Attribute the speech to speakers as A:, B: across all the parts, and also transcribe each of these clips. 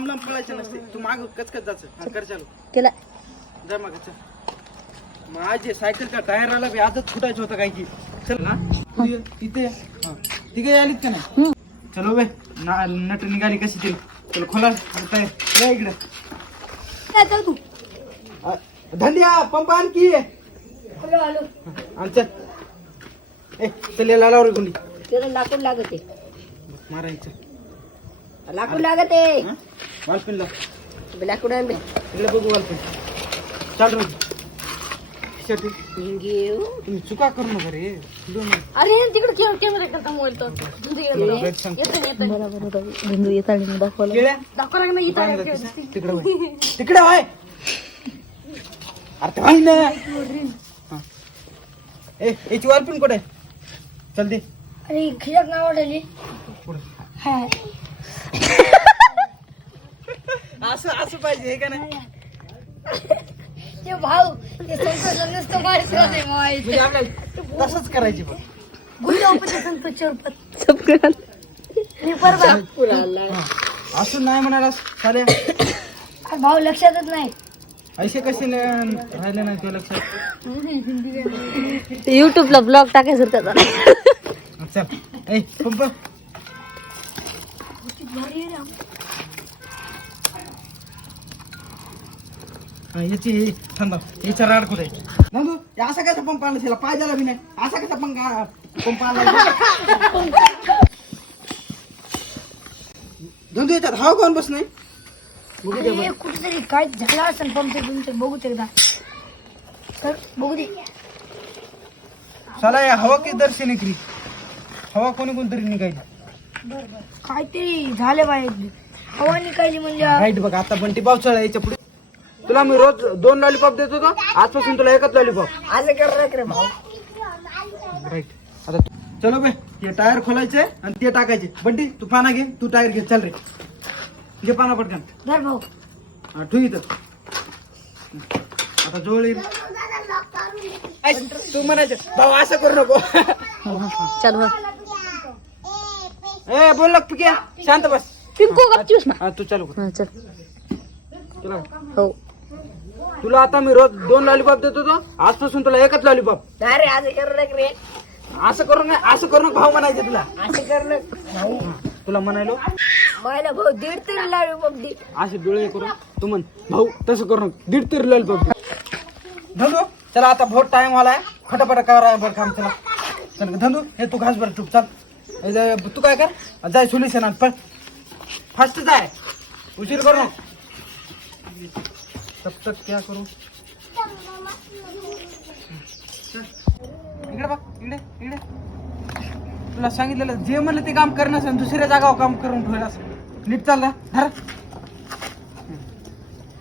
A: लांब लांब पळायचं नसते. तू माग कचकच जायचं? कर चालू.
B: केला.
A: जा माग चल. आज सायकलच्या टायराला बी आजच फुटायचं होतं काय की. चल ना. तू ये, इथे. ये. हा. ती काही आलीत का नाही. चलो बे ना नट निघाली कशी ती. चल खोला. या. इकडे.
B: काय कर तू.
A: धंद्या पंप आणखी
B: आलो.
A: आण चल. ए चल याला लाव रे गुंडी
B: त्याला लाकूड लागत.
A: मारायचं.
B: लाकूड लागत.
A: हा? वालपिन लाव
B: लाकूड आणले
A: इकडे बघू वालपिन चाल रे. शेवटी
B: घेऊ
A: तुम्ही चुका करू नका रे.
B: अरे तिकडे कॅमेरा करता मोबाईल तो.
A: तुला भेट सांग.
B: बंधू येताना दाखवलं
A: केळ्या?
B: दाखवा
A: चांगलं दिसतं. तिकडे. तिकडे वाय अरे ना. ए याची वालपिन कुठे आहे? चल दे.
B: अरे खिळक नाव
A: पुढे.
B: हाय.
A: असं असं पाहिजे हे का नाही?
B: ते भाऊ ते संतोष नुसतं मारत
A: म्हणजे आपल्याला तसंच करायची पण
B: मी परवा
A: हा. असं नाही म्हणाला साऱ्या
B: भाऊ लक्षातच नाही.
A: ऐसे कसे न- राहिले नाही ते लक्षात
B: युट्यूबला ब्लॉग टाकायचं त्याचा
A: चल. ए पंप याची हे थांबा याचा राड कुठे? नंदू हे असा कसा पंप आणला त्याला पाय झाला बी नाही. असा कसा पंप आ- पंप आणला धंदू येतात हवा कोण बस नाही? बघू दे बरं.
B: कुठेतरी काय झालं असेल पंक्चर पंक्चर बघू ते एकदा. तर बघू दे.
A: साला या हवा की दर्शन निघली. हवा कोणी कोणतरी निघायची.
B: काहीतरी झालं पाहिजे हवा निघाली म्हणजे
A: राईट बघ आता बंटी पावसाळा याच्यापुढे. तुला मी रोज दोन लॉलीपॉप देत होतो आजपासून तुला एकच लॉलीपॉप
B: असं कर रे भाऊ.
A: राईट आता तू- चलो बे ते टायर खोलायचे आणि ते टाकायचे. बंटी तू पाना घे तू टायर घे. चल रे. घे पाना पटकन.
B: धर भाऊ.
A: हा, ठेव इथं. आता जवळ येईल. ऐक, तू म्हणायचं भाऊ असं करू नको.
B: चल
A: ए बोल नको पिक्या. शांत बस.
B: पिंकू गपचूस ना
A: हा तू चालू कर.
B: चल.
A: तुला
B: हो.
A: तुला आता मी रोज दोन लॉलीपॉप देत होतो आजपासून तुला एकच लॉलीपॉप
B: अरे असं कर रे.
A: असं करू नये असं करू नको भाऊ म्हणायचं तुला.
B: असं कर भाऊ
A: तुला म्हणायलो?
B: मला भाऊ दीड तरी मग दीड
A: असे डोळे करून तू म्हण भाऊ तसं करू नको. दीड तरी लॉलीपॉप धंदू चला आता बहुत टाइम आलाय. फटाफट करा बरं काम चला. चल धंदू हे तू घास बरं चुप चल. हे तू काय कर? जाय सोल्युशन पण फास्ट जाय. उशीर करू नको. तब तक क्या करू. इकडे बघ इकडे इकडे. तुला सांगितलेलं जे म्हणलं ते काम करणं आणि दुसऱ्या जागावर काम करून ठेवलं असं. नीट चालला धर.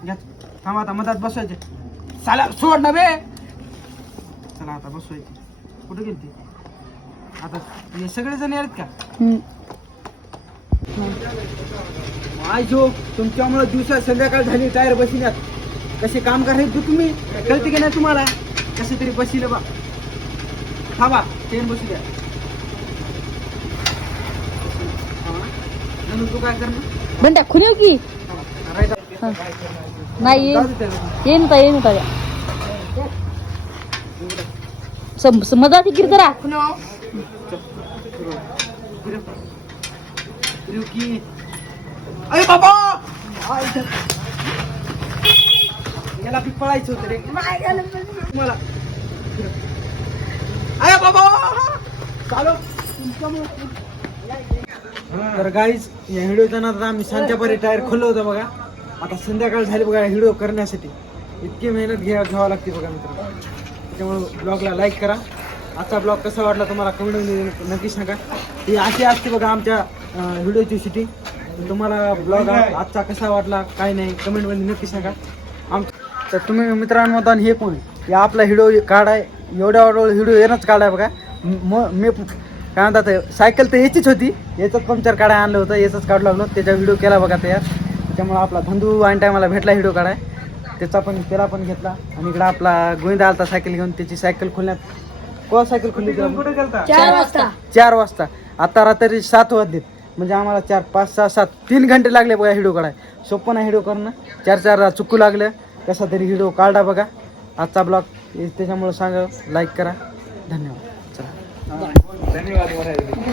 A: घ्या. थांब आता मधात बसवायचे. साला सोड ना बे. चला आता बसवायचे. कुठे गेली ती आता हे सगळे जण आहेत का? आय जो तुमच्यामुळे दिवसा संध्याकाळ झाली टायर बसिल्यात कसे काम करायचे तुम्ही कळते की नाही तुम्हाला. कसे तरी बसिले बा. थांबा ट्रेन बसू द्या. हा. तू काय करणार?
B: बंड्या खुलेव की?
A: हा, right.
B: नाही. येईन. का येईन का मदत गिरतरा
A: रुकी अरे बाबा! याला बी पळायचं होतं रे. मला अरे बाबा! चालो. तर गाईज या व्हिडिओच्या नंतर आम्ही सांच्यापारी टायर खोललं होतं बघा. आता संध्याकाळ झाली बघा व्हिडिओ करण्यासाठी. इतकी मेहनत घ्या घ्यावं लागते बघा मित्र त्याच्यामुळे ब्लॉगला लाईक करा. आजचा ब्लॉग कसा वाटला तुम्हाला कमेंटमध्ये नक्की सांगा. ही अशी असते बघा आमच्या व्हिडिओची शूटिंग तुम्हाला ब्लॉग आजचा कसा वाटला काय नाही कमेंटमध्ये नक्की सांगा. आम तर तुम्ही मित्रांनो म्हणता हे कोण? हे आपला व्हिडिओ काढाय एवढ्या व्हिडिओ येणंच काढाय बघा. म मी काय म्हणतात ते, सायकल तर याचीच होती. याचंच पंक्चर काढाय आणलं होतं याचंच काढू लागलो. त्याचा व्हिडिओ केला बघा तयार. त्याच्यामुळे आपला धंदू आणि टायमाला भेटला व्हिडिओ काढाय. त्याचा पण त्याला पण घेतला. आणि इकडं आपला गोविंदा आलता सायकल घेऊन. त्याची सायकल खोलण्यात कोणा सायकल गेलता?
B: चार वाजता.
A: चार वाजता. आता रात्री सात वाजलेत. म्हणजे आम्हाला चार पाच सहा सात तीन घंटे लागले बघा व्हिडिओ काढाय. सोपं नाही व्हिडिओ करणं. चार चार चुकू लागलं. कसा तरी व्हिडिओ काढा बघा. आजचा ब्लॉग त्याच्यामुळे सांगा लाईक करा. धन्यवाद. चला.
C: धन्यवाद.